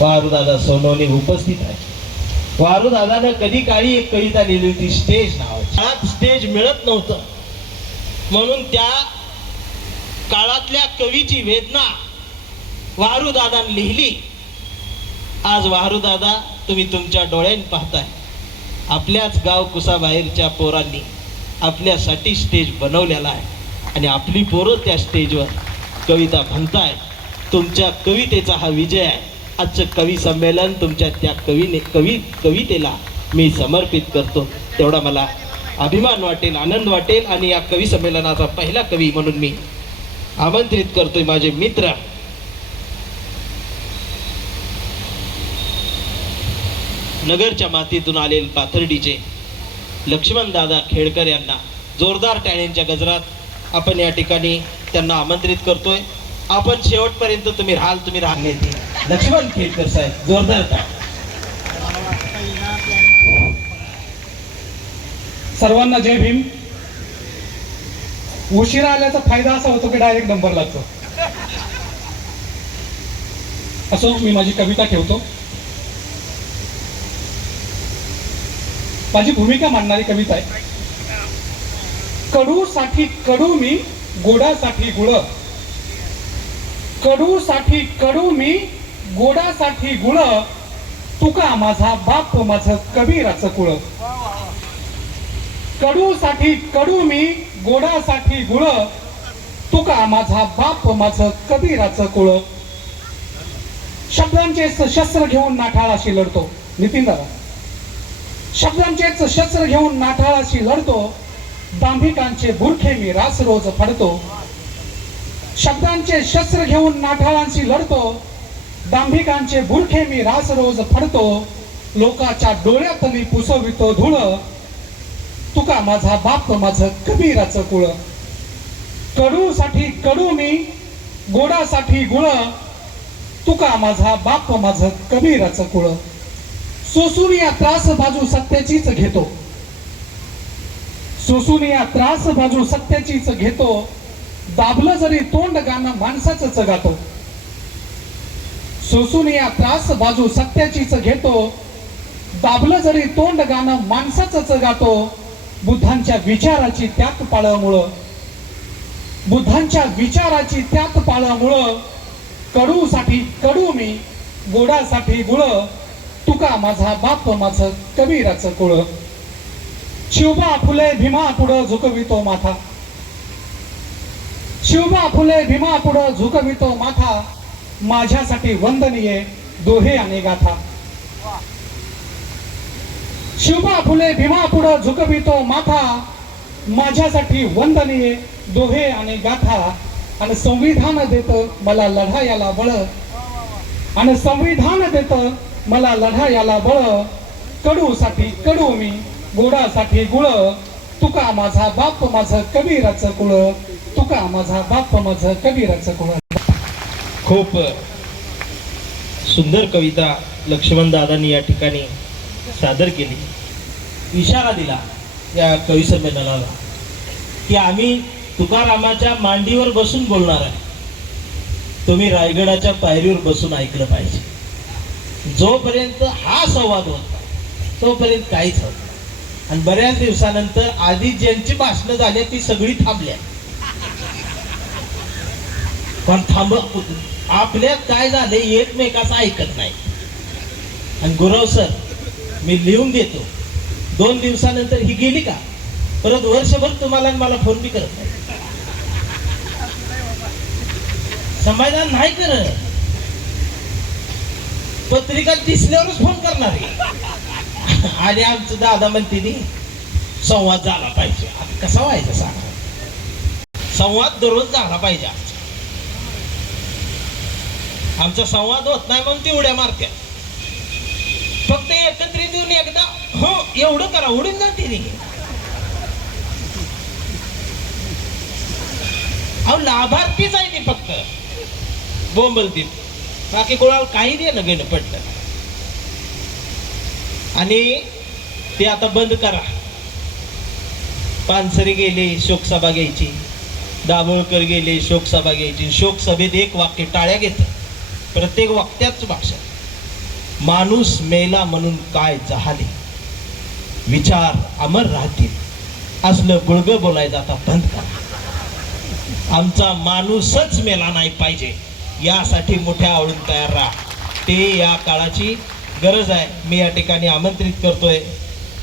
वारुदादा सोनवणे उपस्थित आहे. वारुदादानं कधी काळी एक कविता लिहिली होती, स्टेज नावाची. काळात स्टेज मिळत नव्हतं म्हणून त्या काळातल्या कवीची वेदना वारुदादानं लिहिली. आज वारुदादा तुम्ही तुमच्या डोळ्याने पाहताय, आपल्याच गाव कुसाबाहेरच्या पोरांनी आपल्यासाठी स्टेज बनवलेला आहे आणि आपली पोरं त्या स्टेजवर कविता म्हणताय. तुमच्या कवितेचा हा विजय आहे. आजचं कवी संमेलन तुमच्या त्या कवितेला मी समर्पित करतो. तेवढा मला अभिमान वाटेल, आनंद वाटेल. आणि या कवी संमेलनाचा पहिला कवी म्हणून मी आमंत्रित करतोय माझे मित्र नगरच्या मातीतून आलेले पाथर्डीचे लक्ष्मण दादा खेडकर यांना जोरदार टाळ्यांच्या गजरात आपण या ठिकाणी त्यांना आमंत्रित करतोय. आपण शेवटपर्यंत तुम्ही राहाल नेते लक्ष्मण खेडकर साहेब, जोरदार टाळ्या. सर्वांना जय भीम. उशिरा आल्याचा फायदा असा होतो की डायरेक्ट नंबर लागतो. असो, मी माझी कविता ठेवतो. माझी भूमिका मांडणारी कविता आहे. कडूसाठी कडू मी, गोडासाठी गुळ. कडूसाठी कडू मी, गोडासाठी गुळ. तुका माझा बाप, माझं कबीराचं कुळ. कडूसाठी कडू मी, गोडासाठी गुळ. तुका माझा बाप, माझं कबीराचं कुळ. शब्दांचे शस्त्र घेऊन नाठाळाशी लढतो. नितीन दादा, शब्दांचेच शस्त्र घेऊन नाठाळाशी लढतो. दांभिकांचे बुरखे मी रास रोज फडतो. शब्दांचे शस्त्र घेऊन नाठाळांशी लढतो. दांभिकांचे बुरखे मी रास रोज फडतो. लोकाच्या डोळ्यात मी पुसवितो धूळ. तुका माझा बाप, माझं कबीराचं कुळ. कडूसाठी कडू मी, गोडासाठी गुळ. तुका माझा बाप, माझं कबीराचं कुळ. सोसून या त्रास बाजू सत्याचीच घेतो. सोसून या त्रास बाजू सत्याचीच घेतो. दाबलं जरी तोंड गाणं माणसाचंच गातो. सोसून या त्रास बाजू सत्याचीच घेतो. दाबलं जरी तोंड गाणं माणसाचंच गातो. बुद्धांच्या विचाराची त्यात पाळमुळं, बुद्धांच्या विचाराची त्यात पाळमुळं. कडूसाठी कडू मी, गोडासाठी गुळ. तुका माझा बाप, माझं कबीराचं कुळ. शिवबा फुले भीमा पुढं झुकवितो माथा. शिवबा फुले भीमा पुढं झुकवितो माथा. माझ्यासाठी वंदनीय दोहे आणि गाथा. शिवबा फुले भीमा पुढं झुकवितो माथा. माझ्यासाठी वंदनीय दोहे आणि गाथा. आणि संविधान देत मला लढायाला बळ. आणि संविधान देत मला लढायाला बळ. कडूसाठी कडू मी, गोडासाठी गुळ. तुका माझा बाप, माझं कबीराचं कुळ. तुका माझा बाप, माझं कबीराचं कुळ. खूप सुंदर कविता लक्ष्मण दादांनी या ठिकाणी सादर केली. इशारा दिला या कवी संमेलनाला की आम्ही तुकारामाच्या मांडीवर बसून बोलणार आहे. तुम्ही रायगडाच्या पायरीवर बसून ऐकलं पाहिजे. जोपर्यंत हा संवाद होत नाही तोपर्यंत काहीच होत नाही. आणि बऱ्याच दिवसानंतर आधी ज्यांची भाषणं झाली ती सगळी थांबल्या. पण आपल्यात काय झाले, एकमेकाचं ऐकत नाही. आणि गुरव सर, मी लिहून देतो, 2 दिवसानंतर ही गेली का परत वर्षभर तुम्हाला मला फोन बी करत नाही. समाधान नाही करत. पत्रिका दिसल्यावरच फोन करणार आहे. आणि आमचं दादा म्हणते संवाद झाला पाहिजे. आता कसा व्हायचा सांगा. संवाद दररोज झाला पाहिजे. आमचा संवाद होत नाही म्हणून ती उड्या मारत्या. फक्त एकत्रित येऊन एकदा हो एवढं करा, उडून जाते रे. अहो लाभार्थीच आहे ती, फक्त बोंबलतील, बाकी कोणाला काही देणं घेणं पडलं. आणि ते आता बंद करा. पानसरे गेले शोकसभा घ्यायची, दाभोळकर गेले शोकसभा घ्यायची. शोकसभेत एक वाक्य टाळ्या घेत, प्रत्येक वाक्याच भाषा. माणूस मेला म्हणून काय झाले, विचार अमर राहतील असलं गुळग बोलायचं आता बंद करा. आमचा माणूसच मेला नाही पाहिजे यासाठी मोठ्या आवडून तयार राहा. ते या काळाची गरज आहे. मी या ठिकाणी आमंत्रित करतोय